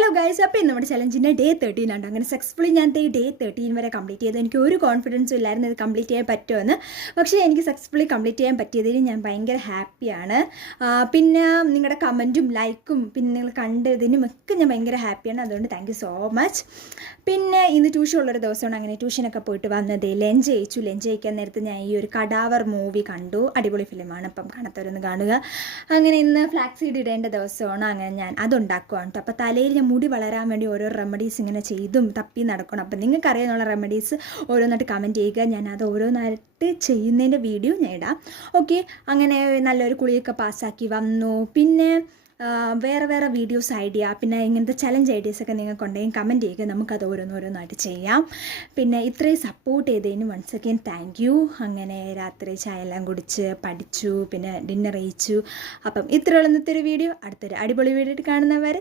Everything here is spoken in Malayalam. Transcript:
ഹലോ ഗൈസ്, അപ്പോൾ നമ്മുടെ ചലഞ്ചിൻ്റെ ഡേ 13 ആണ്. അങ്ങനെ സക്സസ്ഫുള്ളി ഞാൻ ഡേ 13 വരെ കംപ്ലീറ്റ് ചെയ്തു. എനിക്ക് ഒരു കോൺഫിഡൻസും ഇല്ലായിരുന്നു ഇത് കംപ്ലീറ്റ് ചെയ്യാൻ പറ്റുമെന്ന്. പക്ഷേ എനിക്ക് സക്സസ്ഫുള്ളി കംപ്ലീറ്റ് ചെയ്യാൻ പറ്റിയതിൽ ഞാൻ ഭയങ്കര ഹാപ്പിയാണ്. പിന്നെ നിങ്ങളുടെ കമൻറ്റും ലൈക്കും പിന്നെ നിങ്ങൾ കണ്ടതിനും ഒക്കെ ഞാൻ ഭയങ്കര ഹാപ്പിയാണ്. അതുകൊണ്ട് താങ്ക് യു സോ മച്ച്. പിന്നെ ഇന്ന് ട്യൂഷൻ ഉള്ളൊരു ദിവസമാണ്. അങ്ങനെ ട്യൂഷനൊക്കെ പോയിട്ട് വന്നത് ലഞ്ച് കഴിക്കാൻ നേരത്ത് ഞാൻ ഈ ഒരു കടാവർ മൂവി കണ്ടു. അടിപൊളി ഫിലിമാണ്, അപ്പം കാണാത്തവരൊന്ന് കാണുക. അങ്ങനെ ഇന്ന് ഫ്ലാക്സ് സീഡ് ഇടേണ്ട ദിവസമാണ്. അങ്ങനെ ഞാൻ അതുണ്ടാക്കുവാണ് കേട്ടോ. അപ്പോൾ തലയിൽ മുടി വളരാൻ വേണ്ടി ഓരോ റെമഡീസ് ഇങ്ങനെ ചെയ്തും തപ്പി നടക്കണം. അപ്പം നിങ്ങൾക്കറിയാനുള്ള റെമഡീസ് ഓരോന്നായിട്ട് കമൻറ്റ് ചെയ്യുക. ഞാൻ അത് ഓരോന്നായിട്ട് ചെയ്യുന്നതിൻ്റെ വീഡിയോ ഞാൻ ഇടാം. ഓക്കെ, അങ്ങനെ നല്ലൊരു കുളിയൊക്കെ പാസ്സാക്കി വന്നു. പിന്നെ വേറെ വീഡിയോസ് ഐഡിയ പിന്നെ ഇങ്ങനത്തെ ചലഞ്ച് ഐഡിയാസൊക്കെ നിങ്ങൾക്കുണ്ടെങ്കിൽ കമൻറ്റ് ചെയ്യുക. നമുക്കത് ഓരോന്നായിട്ട് ചെയ്യാം. പിന്നെ ഇത്രയും സപ്പോർട്ട് ചെയ്തതിന് വൺസ് അഗൈൻ താങ്ക് യു. അങ്ങനെ രാത്രി ചായ എല്ലാം കുടിച്ച് പഠിച്ചു, പിന്നെ ഡിന്നർ കഴിച്ചു. അപ്പം ഇത്രയുള്ള ഇന്നത്തെ ഒരു വീഡിയോ. അടുത്തൊരു അടിപൊളി വീഡിയോ കാണുന്നവരെ